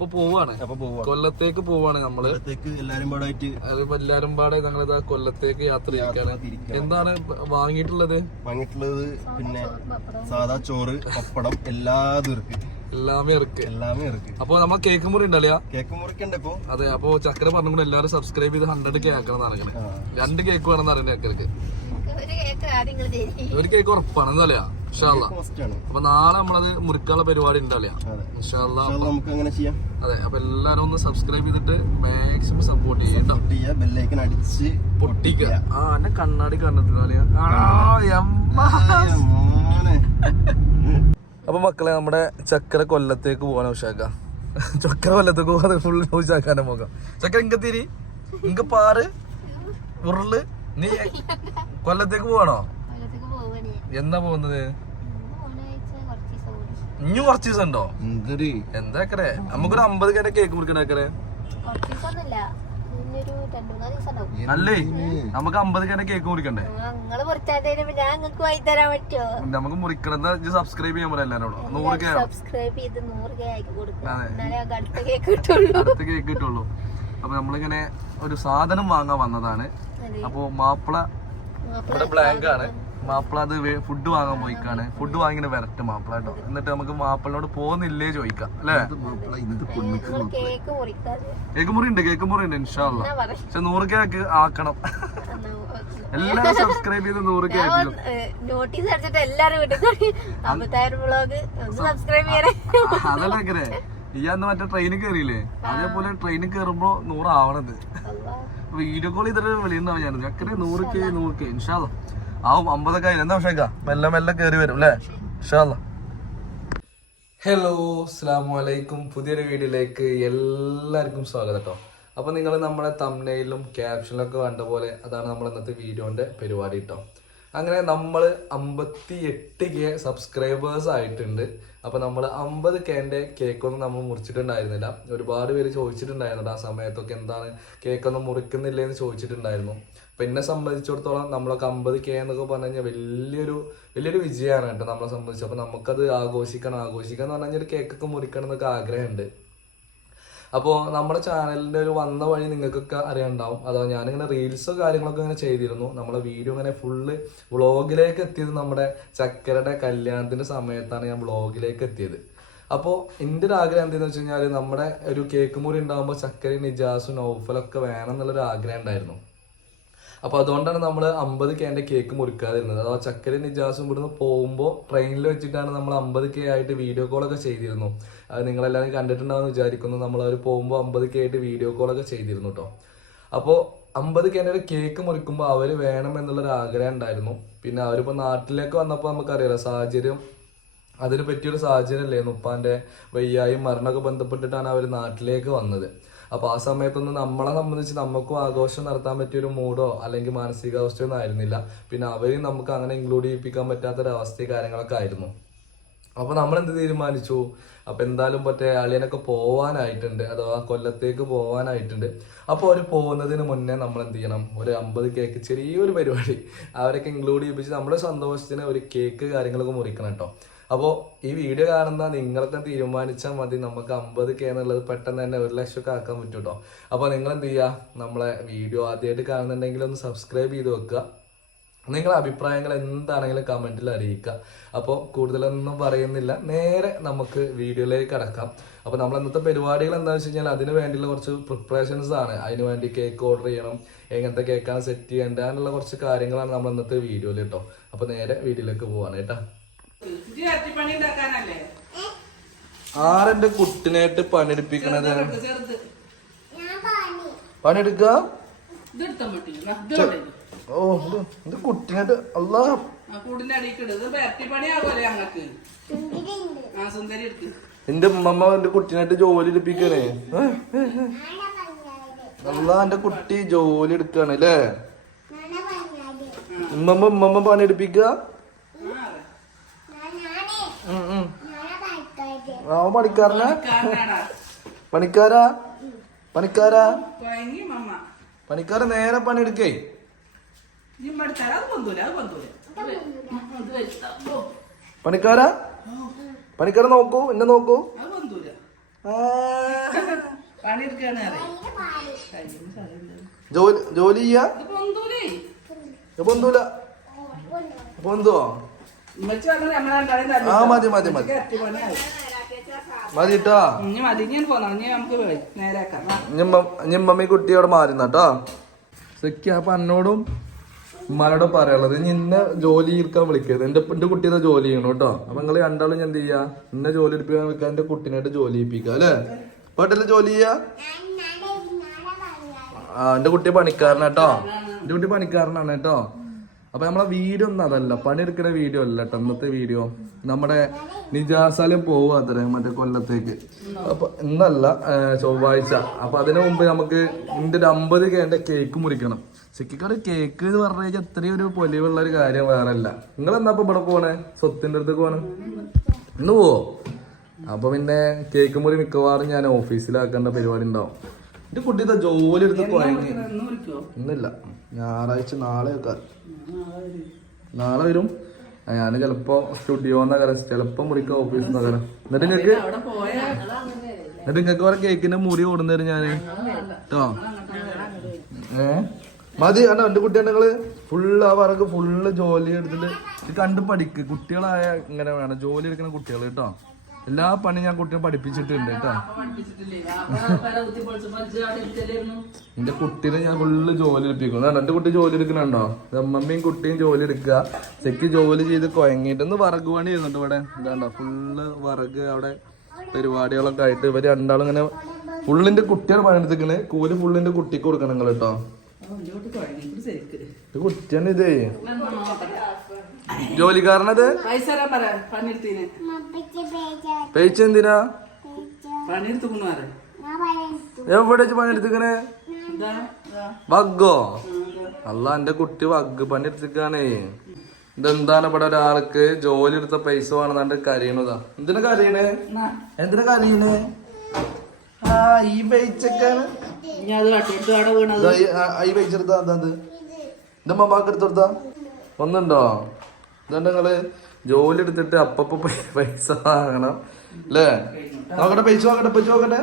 അപ്പൊ പോവാണ്. കൊല്ലത്തേക്ക് പോവാണ് നമ്മൾ. എല്ലാരും പാടായിട്ട്. എല്ലാരും പാടെ ഞങ്ങളിതാ കൊല്ലത്തേക്ക് യാത്ര ചെയ്യാണ് എന്താണ് വാങ്ങിയിട്ടുള്ളത്? വാങ്ങിയിട്ടുള്ളത് പിന്നെ സാധാ ചോറ് പപ്പടം എല്ലാ ഇറക്കി. എല്ലാമേ ഇറക്ക്. എല്ലാമേ ഇറക്ക്. അപ്പൊ നമ്മൾ കേക്ക് മുറി ഉണ്ടല്ലേ? കേക്ക് മുറിക്ക് ഇപ്പൊ. അതെ അപ്പൊ ചക്കര പറഞ്ഞു കൂടെ എല്ലാവരും സബ്സ്ക്രൈബ് ചെയ്ത് ഹൺഡ്രഡ് കെ ആക്കണം നടക്കണേ രണ്ട് കേക്ക് വേണം എന്ന് അറിയണ ചക്കരക്ക് ഒരു കേക്ക് ഉറപ്പാണെന്നല്ലേ അപ്പൊ നാളെ നമ്മളത് മുറിക്കാനുള്ള പരിപാടി ഉണ്ടല്ലേ നമുക്ക് അങ്ങനെ ചെയ്യാം. അതെ അപ്പൊ എല്ലാരും ഒന്ന് സബ്സ്ക്രൈബ് ചെയ്തിട്ട് മാക്സിമം സപ്പോർട്ട് ചെയ്യുക ബെല്ലൈക്കൻ അടിച്ച് പൊട്ടിക്കുക. ആ എന്നെ കണ്ണാടി അപ്പൊ മക്കളെ നമ്മുടെ ചക്കര കൊല്ലത്തേക്ക് പോകാൻ ഉഷാക്ക. ചക്കര കൊല്ലത്തേക്ക് പോകാൻ ഫുൾ ഉഷാക്കാനെ പോകാം ചക്കര ഇങ്ങ തിരി ഇങ്ക പാറ്? ഉരുൾ? നീ കൊല്ലത്തേക്ക് പോവാണ്? എന്നാ പോകുന്നത്? ഇനി കുറച്ച് ദിവസം ഉണ്ടോ എന്താ അക്കരെ നമുക്കൊരു അമ്പത് കേട്ട കേക്ക് മുറിക്കണ അക്കരെ കുറച്ച് ദിവസം ഒന്നുമില്ല ഇന്നൊരു ദിവസം ഉണ്ടാവും അല്ലേ? നമുക്ക് അമ്പത് കേട്ട കേക്ക് മുറിക്കണ്ടേ? നമുക്ക് മുറിക്കണം. സബ്സ്ക്രൈബ് ചെയ്യാൻ പറയാം എല്ലാരോടും. നൂറ് കേ. അടുത്ത കേക്ക് കിട്ടുള്ളൂ. അപ്പൊ നമ്മളിങ്ങനെ ഒരു സാധനം വാങ്ങാൻ വന്നതാണ്. അപ്പൊ മാപ്പിള മാപ്പിള ഇവിടെ ബ്ലാങ്ക് ആണ്. മാപ്പിള അത് ഫുഡ് വാങ്ങാൻ പോയിക്കാണ്. ഫുഡ് വാങ്ങിട്ട് വരട്ടെ മാപ്പിള കേട്ടോ എന്നിട്ട് നമുക്ക് മാപ്പിളിനോട് പോകുന്നില്ലേ ചോദിക്കാം അല്ലേ? കേക്ക് മുറി ഉണ്ട് കേക്ക് മുറി ഉണ്ട് ഇൻഷാല്ല പക്ഷെ നൂറ് കേക്ക് ആക്കണം. എല്ലാം എല്ലാരും സബ്സ്ക്രൈബ് ചെയ്ത് നൂറ് കേക്ക് നോട്ടീസ് അടിച്ചിട്ട് എല്ലാരും അതല്ല അങ്ങനെ ഈ അന്ന് മറ്റേ ട്രെയിനിൽ കയറിയില്ലേ അതേപോലെ ട്രെയിനിൽ കയറുമ്പോ നൂറാവണത്. വീഡിയോ കോൾ ചെയ്തിട്ട് വെളിയുണ്ടാവും ഞാൻ അക്കരെ നൂറ് കെ നൂറ് കെ ഇൻഷാല്ല ആവും അമ്പതൊക്കെ ആയിരം എന്താ പക്ഷേ മെല്ലെ മെല്ലെ കയറി വരും അല്ലേ ഇൻഷാല്ല ഹലോ അസ്സാം അലൈക്കും പുതിയൊരു വീഡിയോയിലേക്ക് എല്ലാവർക്കും സ്വാഗതം കേട്ടോ. അപ്പോൾ നിങ്ങൾ നമ്മുടെ തമ്മനയിലും ക്യാപ്ഷനിലൊക്കെ കണ്ട പോലെ അതാണ് നമ്മൾ ഇന്നത്തെ വീഡിയോന്റെ പരിപാടി കേട്ടോ. അങ്ങനെ നമ്മൾ അമ്പത്തി എട്ട് കെ സബ്സ്ക്രൈബേഴ്സ് ആയിട്ടുണ്ട്. അപ്പോൾ നമ്മൾ അമ്പത് കേക്ക് കേക്കൊന്നും നമ്മൾ മുറിച്ചിട്ടുണ്ടായിരുന്നില്ല. ഒരുപാട് പേര് ചോദിച്ചിട്ടുണ്ടായിരുന്നു ആ സമയത്തൊക്കെ എന്താണ് കേക്കൊന്നും മുറിക്കുന്നില്ലേ എന്ന് ചോദിച്ചിട്ടുണ്ടായിരുന്നു. അപ്പോൾ എന്നെ സംബന്ധിച്ചിടത്തോളം നമ്മളൊക്കെ അമ്പത് കെ എന്നൊക്കെ പറഞ്ഞു കഴിഞ്ഞാൽ വലിയൊരു വലിയൊരു വിജയമാണ് കേട്ടോ നമ്മളെ സംബന്ധിച്ച്. അപ്പോൾ നമുക്കത് ആഘോഷിക്കണം ആഘോഷിക്കണം എന്ന് പറഞ്ഞു കഴിഞ്ഞാൽ ഒരു കേക്കൊക്കെ മുറിക്കണം എന്നൊക്കെ ആഗ്രഹമുണ്ട്. അപ്പോൾ നമ്മുടെ ചാനലിന്റെ ഒരു വന്ന വഴി നിങ്ങൾക്കൊക്കെ അറിയാണ്ടാവും അഥവാ ഞാനിങ്ങനെ റീൽസോ കാര്യങ്ങളൊക്കെ ഇങ്ങനെ ചെയ്തിരുന്നു. നമ്മളെ വീഡിയോ ഇങ്ങനെ ഫുള്ള് വ്ളോഗിലേക്ക് എത്തിയത് നമ്മുടെ ചക്കരയുടെ കല്യാണത്തിന്റെ സമയത്താണ് ഞാൻ വ്ളോഗിലേക്ക് എത്തിയത്. അപ്പോൾ എന്റെ ഒരു ആഗ്രഹം എന്താണെന്ന് വെച്ച് കഴിഞ്ഞാൽ നമ്മുടെ ഒരു കേക്ക് മുറി ഉണ്ടാകുമ്പോൾ ചക്കര നിജാസും നൗഫലൊക്കെ വേണം എന്നുള്ളൊരു ആഗ്രഹം ഉണ്ടായിരുന്നു. അപ്പോൾ അതുകൊണ്ടാണ് നമ്മൾ അമ്പത് കേന്റെ കേക്ക് മുറിക്കാതിരുന്നത്. അഥവാ ചക്കര നിജാസും ഇവിടുന്ന് പോകുമ്പോൾ ട്രെയിനിൽ വെച്ചിട്ടാണ് നമ്മൾ അമ്പത് കെ ആയിട്ട് വീഡിയോ കോളൊക്കെ ചെയ്തിരുന്നു. നിങ്ങളെല്ലാവരും കണ്ടിട്ടുണ്ടാവുമെന്ന് വിചാരിക്കുന്നു. നമ്മൾ അവർ പോകുമ്പോൾ അമ്പത് കെ ആയിട്ട് വീഡിയോ കോളൊക്കെ ചെയ്തിരുന്നു കേട്ടോ അപ്പോൾ അമ്പത് കേന്റെ ഒരു കേക്ക് മുറിക്കുമ്പോൾ അവർ വേണം എന്നുള്ളൊരു ആഗ്രഹം ഉണ്ടായിരുന്നു. പിന്നെ അവരിപ്പോൾ നാട്ടിലേക്ക് വന്നപ്പോൾ നമുക്കറിയാലോ സാഹചര്യം അതിന് പറ്റിയൊരു സാഹചര്യം അല്ലേ ഉപ്പാന്റെ വയ്യായും മരണമൊക്കെ ബന്ധപ്പെട്ടിട്ടാണ് അവർ നാട്ടിലേക്ക് വന്നത്. അപ്പൊ ആ സമയത്തൊന്നും നമ്മളെ സംബന്ധിച്ച് നമുക്കും ആഘോഷം നടത്താൻ പറ്റിയ ഒരു മൂഡോ അല്ലെങ്കിൽ മാനസികാവസ്ഥയൊന്നും ആയിരുന്നില്ല. പിന്നെ അവരെയും നമുക്ക് അങ്ങനെ ഇൻക്ലൂഡ് ചെയ്യിപ്പിക്കാൻ പറ്റാത്തൊരവസ്ഥയും കാര്യങ്ങളൊക്കെ ആയിരുന്നു. അപ്പൊ നമ്മൾ എന്ത് തീരുമാനിച്ചു? അപ്പൊ എന്തായാലും മറ്റേ അളിയനൊക്കെ പോവാനായിട്ടുണ്ട്. അഥവാ കൊല്ലത്തേക്ക് പോവാനായിട്ടുണ്ട്. അപ്പോൾ അവർ പോകുന്നതിന് മുന്നേ നമ്മൾ എന്ത് ചെയ്യണം? ഒരു അമ്പത് കേക്ക് ചെറിയൊരു പരിപാടി. അവരൊക്കെ ഇൻക്ലൂഡ് ചെയ്യിപ്പിച്ച് നമ്മുടെ സന്തോഷത്തിന് ഒരു കേക്ക് കാര്യങ്ങളൊക്കെ മുറിക്കണം കേട്ടോ. അപ്പോൾ ഈ വീഡിയോ കാണുന്ന നിങ്ങളൊക്കെ തീരുമാനിച്ചാൽ മതി. നമുക്ക് അമ്പത് കെ എന്നുള്ളത് പെട്ടെന്ന് തന്നെ ഒരു ലക്ഷമൊക്കെ ആക്കാൻ പറ്റും കേട്ടോ അപ്പോൾ നിങ്ങൾ എന്ത് ചെയ്യുക നമ്മളെ വീഡിയോ ആദ്യമായിട്ട് കാണുന്നുണ്ടെങ്കിൽ ഒന്ന് സബ്സ്ക്രൈബ് ചെയ്ത് വെക്കുക. നിങ്ങളുടെ അഭിപ്രായങ്ങൾ എന്താണെങ്കിലും കമന്റിൽ അറിയിക്കുക. അപ്പോൾ കൂടുതലൊന്നും പറയുന്നില്ല. നേരെ നമുക്ക് വീഡിയോയിലേക്ക് കടക്കാം. അപ്പോൾ നമ്മൾ ഇന്നത്തെ പരിപാടികൾ എന്താണെന്ന് വെച്ച് കഴിഞ്ഞാൽ അതിന് വേണ്ടിയുള്ള കുറച്ച് പ്രിപ്പറേഷൻസ് ആണ്. അതിന് വേണ്ടി കേക്ക് ഓർഡർ ചെയ്യണം. എങ്ങനത്തെ കേക്കാണ് സെറ്റ് ചെയ്യേണ്ടത്. അങ്ങനെയുള്ള കുറച്ച് കാര്യങ്ങളാണ് നമ്മൾ ഇന്നത്തെ വീഡിയോയിൽ കേട്ടോ. അപ്പോൾ നേരെ വീഡിയോയിലേക്ക് പോവാണ് കേട്ടോ. ആരെന്റെ കുട്ടിനായിട്ട് പണിയെടുപ്പിക്കണത്? പണിയെടുക്ക. ഓ ഇത് കുട്ടിനായിട്ട് അല്ലാ എന്റെ ഉമ്മമ്മ എന്റെ കുട്ടിനായിട്ട് ജോലി എടുപ്പിക്കണേ. അല്ല എന്റെ കുട്ടി ജോലി എടുക്കാണ് അല്ലേ? ഉമ്മമ്മ ഉമ്മമ്മ പണി ആ പണിക്കാരനാ? പണിക്കാരാ? പണിക്കാരാ? പണിക്കാരൻ നേരെ പണിയെടുക്കേ. പണിക്കാരാ? പണിക്കാരൻ നോക്കൂ എന്നെ നോക്കൂ. ജോലി ജോലി ചെയ്യാ? പൊന്തൂലേ. പൊന്തുവോ. ആ മതി മതി മതി. മതി കേട്ടോ ഇനി മതി പോന്നോ. ഇനി നമുക്ക് നേരാക്കാം വാ. ഞമ്മമ്മി കുട്ടി സെക്കി അപ്പൊ എന്നോടും ഉമ്മാനോടും പറയാനുള്ളത് ഇനി ഇന്ന ജോലി ഇരിക്കാൻ വിളിക്കരുത്. എന്റെ എന്റെ കുട്ടി ഇതാ ജോലി ചെയ്യണം കേട്ടോ. അപ്പൊ നിങ്ങൾ രണ്ടാളും ഞാൻ എന്ത് ചെയ്യാ? നിന്നെ ജോലി എടുപ്പിക്കാൻ വിളിക്കാൻ എന്റെ കുട്ടീനായിട്ട് ജോലി ചെയ്യിപ്പിക്കുക അല്ലേ? പട്ടല്ല ജോലി ചെയ്യാ? ആ എന്റെ കുട്ടി പണിക്കാരനാട്ടോ എന്റെ കുട്ടി പണിക്കാരനാണ് കേട്ടോ. അപ്പൊ നമ്മളെ വീഡിയോ ഒന്നും അതല്ല. പണിയെടുക്കുന്ന വീഡിയോ അല്ല കേട്ടോ ഇന്നത്തെ വീഡിയോ നമ്മുടെ നിജാസാലും പോവുക അത്ര മറ്റേ കൊല്ലത്തേക്ക്. അപ്പൊ ഇന്നല്ല ചൊവ്വാഴ്ച. അപ്പൊ അതിനു മുമ്പ് നമുക്ക് ഇതിന്റെ ഒരു അമ്പത് കേന്റെ കേക്ക് മുറിക്കണം. സിക്കിക്കാട് കേക്ക് എന്ന് പറഞ്ഞു കഴിഞ്ഞാൽ അത്രയും ഒരു പൊലിവുള്ള ഒരു കാര്യം വേറെ അല്ല നിങ്ങൾ എന്നാ ഇപ്പൊ ഇവിടെ പോണേ? സ്വത്തിന്റെ അടുത്തേക്ക് പോണേ? ഇന്ന് പോവോ? അപ്പൊ പിന്നെ കേക്ക് മുറി മിക്കവാറും ഞാൻ ഓഫീസിലാക്കേണ്ട പരിപാടി ഉണ്ടാവും എന്റെ കുട്ടി ജോലി എടുത്ത് കുഴങ്ങി ഇന്നില്ല. ഞായറാഴ്ച നാളെ ഒക്കെ നാളെ വരും. ഞാൻ ചിലപ്പോ സ്റ്റുഡിയോ നഗരം ചിലപ്പോ മുറിക്ക് ഓഫീസ് നഗരം എന്നിട്ട് നിങ്ങക്ക് എന്നിട്ട് നിങ്ങക്ക് വേറെ കേക്കിന്റെ മുറി ഓടുന്നേരും ഞാൻ. കേട്ടോ ഏ? മതി അല്ല എന്റെ കുട്ടിയാണ് നിങ്ങൾ ഫുള്ള് ആ പറക്ക് ഫുള്ള് ജോലി എടുത്തിട്ട് കണ്ട് പഠിക്ക്. കുട്ടികളായ ഇങ്ങനെ വേണം ജോലി എടുക്കുന്ന കുട്ടികൾ കേട്ടോ എല്ലാ പണി ഞാൻ കുട്ടിയെ പഠിപ്പിച്ചിട്ടുണ്ട് കേട്ടോ. എന്റെ കുട്ടീനെ ഞാൻ ഫുള്ള് ജോലി എടുപ്പിക്കും അതാണ് എന്റെ കുട്ടി ജോലി എടുക്കണുണ്ടോ അമ്മമ്മയും കുട്ടിയും ജോലി എടുക്കുക. ചെക്ക് ജോലി ചെയ്ത് കുഴങ്ങിയിട്ടൊന്ന് വറക് പണി ചെയ്യുന്നുണ്ട് ഇവിടെ. എന്താണ്ടോ ഫുള്ള് വറക് അവിടെ പരിപാടികളൊക്കെ ആയിട്ട് ഇവർ രണ്ടാളും ഇങ്ങനെ ഫുള്ളിന്റെ കുട്ടിയാണ് പണിയെടുത്തിക്കണ് കൂലി ഫുള്ളിന്റെ കുട്ടിക്ക് കൊടുക്കണം കേട്ടോ. കുട്ടിയാണ് ഇതേ. ജോലിക്കാരനത്? പൈസ തരാൻ പറ പണിയെടുത്തിന്. പേച്ച എന്തിനാ പണിയെടുത്തുക്കുന്നു പറ. എവിടെ വെച്ച് പണിയെടുത്തിക്കണേ? വഗ്ഗോ? അല്ല എന്റെ കുട്ടി വഗ് പണിയെടുത്തിക്കാണേ. ഇതെന്താണ് ഇവിടെ ഒരാൾക്ക് ജോലി എടുത്ത പൈസ വേണമെന്നാണ്ട് കരയണതാ. എന്തിനാ കരയണേ? എന്തിനാ കരയണേ? ആ ഈ പൈസക്കാണ്. ഈ- പൈസ എടുത്താ എന്താ ഇത് എന്റെ മമ്മാക്ക് എടുത്ത് കൊടുത്താ? ഒന്നുണ്ടോ? ഇതുകൊണ്ട് നിങ്ങൾ ജോലി എടുത്തിട്ട് അപ്പപ്പോ പൈസ വാങ്ങണം? അല്ലേ നോക്കട്ടെ പൈസ നോക്കട്ടെ പൈസ നോക്കട്ടെ.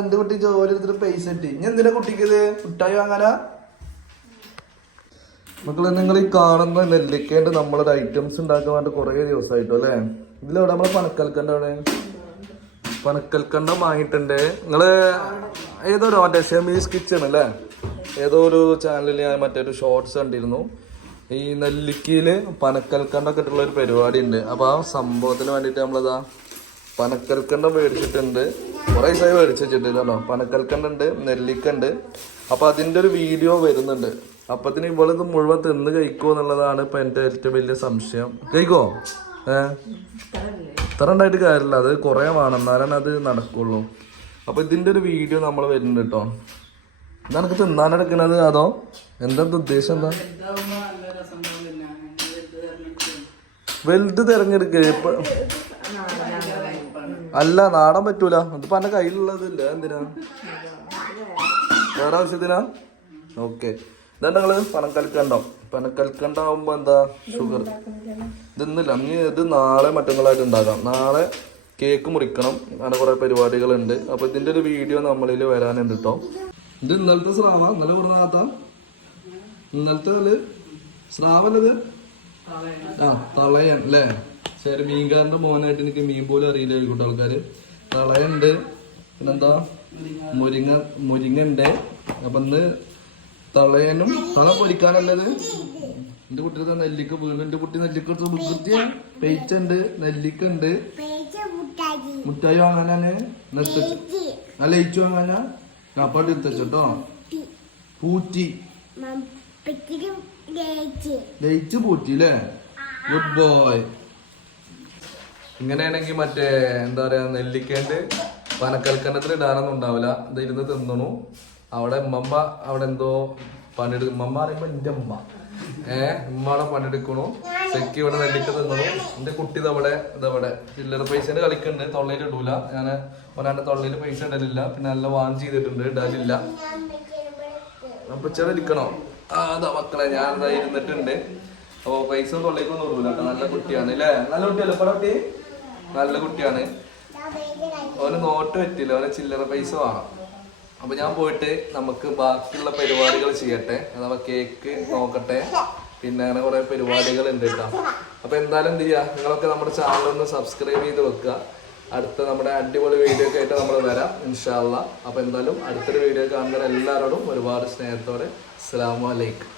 എന്റെ കുട്ടി ജോലി എടുത്തിട്ട് പൈസ കിട്ടി? ഇനി എന്തിനാ കുട്ടിക്ക് മുട്ടായി വാങ്ങാനാ? മക്കളെ നിങ്ങൾ ഈ കാണുന്ന നെല്ലിക്കേണ്ട നമ്മളൊരു ഐറ്റംസ് ഉണ്ടാക്കാൻ വേണ്ടി കുറേ ദിവസമായിട്ടോ അല്ലേ ഇതിലെവിടെ നമ്മളെ പനക്കൽക്കണ്ട അവിടെ പനക്കൽക്കണ്ടം വാങ്ങിയിട്ടുണ്ട്. നിങ്ങൾ ഏതോ ഒരു മറ്റേ ഷെമീസ് കിച്ചൺ അല്ലേ? ഏതോ ഒരു ചാനലിൽ ഞാൻ മറ്റൊരു ഷോർട്സ് കണ്ടിരുന്നു. ഈ നെല്ലിക്കയിൽ പനക്കൽക്കണ്ടൊക്കെ ഇട്ടുള്ള ഒരു പരിപാടി ഉണ്ട് അപ്പൊ ആ സംഭവത്തിന് വേണ്ടിയിട്ട് നമ്മളിതാ പനക്കൽക്കണ്ട മേടിച്ചിട്ടുണ്ട്. കുറെ ദിവസമായി മേടിച്ച് വെച്ചിട്ട് ഇതാണോ പനക്കൽക്കണ്ട ഉണ്ട് നെല്ലിക്ക ഉണ്ട് അപ്പൊ അതിന്റെ ഒരു വീഡിയോ വരുന്നുണ്ട്. അപ്പത്തിന് ഇത് മുഴുവൻ തിന്ന് കഴിക്കുമോ എന്നുള്ളതാണ് ഇപ്പൊ എന്റെ ഏറ്റവും വലിയ സംശയം. കഴിക്കോ? ഏ? ഇത്ര ഉണ്ടായിട്ട് കാര്യമില്ല. അത് കുറെ വേണം. അത് നടക്കുള്ളൂ. അപ്പൊ ഇതിന്റെ ഒരു വീഡിയോ നമ്മൾ വരുന്നുണ്ട് കേട്ടോ നിനക്ക് തിന്നാനെടുക്കണത് അതോ? എന്താ ഉദ്ദേശം എന്താ ഇതാവുമ്പോ നല്ല രസം ഉണ്ടാവും പിന്നെ അങ്ങനെ വലുത് തിരഞ്ഞെടുത്ത് വലുത് തിരഞ്ഞെടുക്കുക ഇപ്പൊ അല്ല നാടൻ പറ്റൂല. ഇതിപ്പോ എന്റെ കയ്യിലുള്ളതില്ല എന്തിനാ? വേറെ ആവശ്യത്തിനാ? ഓക്കെ. ഇതാ നിങ്ങൾ? പണം പനക്കൽക്കണ്ടാവുമ്പോ എന്താ ഷുഗർ? ഇതൊന്നുമില്ല. അങ്ങ് ഇത് നാളെ മറ്റങ്ങളായിട്ട് ഉണ്ടാക്കാം. നാളെ കേക്ക് മുറിക്കണം. അങ്ങനെ കുറെ പരിപാടികളുണ്ട്. അപ്പൊ ഇതിന്റെ ഒരു വീഡിയോ നമ്മളിൽ വരാനുണ്ട് കേട്ടോ ഇത് ഇന്നലത്തെ സ്രാവ. ഇന്നലെ പറഞ്ഞാത്ത ഇന്നലത്തെ സ്രാവല്ലത്? ആ തളയൻ അല്ലേ ശരി മീൻകാരന്റെ മോനായിട്ട് എനിക്ക് മീൻ പോലും അറിയില്ല ആയിക്കോട്ടെ ആൾക്കാര്. തളയുണ്ട്. പിന്നെന്താ? മുരിങ്ങ മുരിങ്ങ ഉണ്ട് അപ്പൊ ഇന്ന് തളയനും തള പൊരിക്കാനല്ലത് എന്റെ കുട്ടി നെല്ലിക്ക വീണ്ടും എന്റെ കുട്ടി നെല്ലിക്ക എടുത്ത് വികൃതിയ പെയ്റ്റ് ഉണ്ട് നെല്ലിക്ക ഉണ്ട് മുട്ടായി വാങ്ങാനാണ് നിർത്തച്ചു ആ ലയിച്ചു വാങ്ങാനാ? കാപ്പാട്ട് എടുത്തോ പൂറ്റി. ലയിച്ച് പൂറ്റി അല്ലേ ഗുഡ് ബോയ് ഇങ്ങനെയാണെങ്കിൽ മറ്റേ എന്താ പറയാ നെല്ലിക്കേണ്ട് പനക്കൽക്കണ്ടത്തിൽ ഇടാനൊന്നും ഉണ്ടാവില്ല. ഇത് ഇരുന്ന് തിന്നണു. അവിടെ ഉമ്മമ്മ അവിടെ എന്തോ പണിയെടുക്കും ഉമ്മമ്മ പറയുമ്പോ എന്റെ ഉമ്മ. ഏഹ് ഉമ്മയുടെ പണിയെടുക്കണു. ചെക്ക് ഇവിടെ നെല്ലിക്ക തിന്നണു. എന്റെ കുട്ടി ഇതവിടെ ഇതവിടെ ചില്ലറ പൈസേന്റെ കളിക്കുന്നുണ്ട് തൊള്ളയിൽ ഇടൂല. ഞാൻ ഒരാളുടെ തൊള്ളയിൽ പൈസ ഇടലില്ല. പിന്നെ നല്ല വാങ്ങി ചെയ്തിട്ടുണ്ട്. ഇടലില്ല. അപ്പൊ ചെറിയ ഇരിക്കണോ? അതാ മക്കളെ ഞാൻ ഇതാ ഇരുന്നിട്ടുണ്ട്. അപ്പൊ പൈസ തൊള്ളേക്കൊന്നും കേട്ടോ. നല്ല കുട്ടിയാണ് അല്ലേ നല്ല കുട്ടിയല്ലേ? ഇപ്പൊ കുട്ടി? നല്ല കുട്ടിയാണ്. അവന് നോട്ട് പറ്റില്ല. അവന് ചില്ലറ പൈസ വേണം. അപ്പൊ ഞാൻ പോയിട്ട് നമുക്ക് ബാക്കിയുള്ള പരിപാടികൾ ചെയ്യട്ടെ. അഥവാ കേക്ക് നോക്കട്ടെ. പിന്നെ അങ്ങനെ കുറെ പരിപാടികൾ ഉണ്ട് കേട്ടോ. അപ്പൊ എന്തായാലും എന്ത് ചെയ്യാ? നിങ്ങളൊക്കെ നമ്മുടെ ചാനൽ ഒന്ന് സബ്സ്ക്രൈബ് ചെയ്ത് വെക്കുക. അടുത്ത നമ്മുടെ അടിപൊളി വീഡിയോ ഒക്കെ ആയിട്ട് നമ്മൾ വരാം ഇൻഷാല്ല അപ്പൊ എന്തായാലും അടുത്തൊരു വീഡിയോ കാണുന്ന എല്ലാവരോടും ഒരുപാട് സ്നേഹത്തോടെ അസ്സലാമു അലൈക്കും.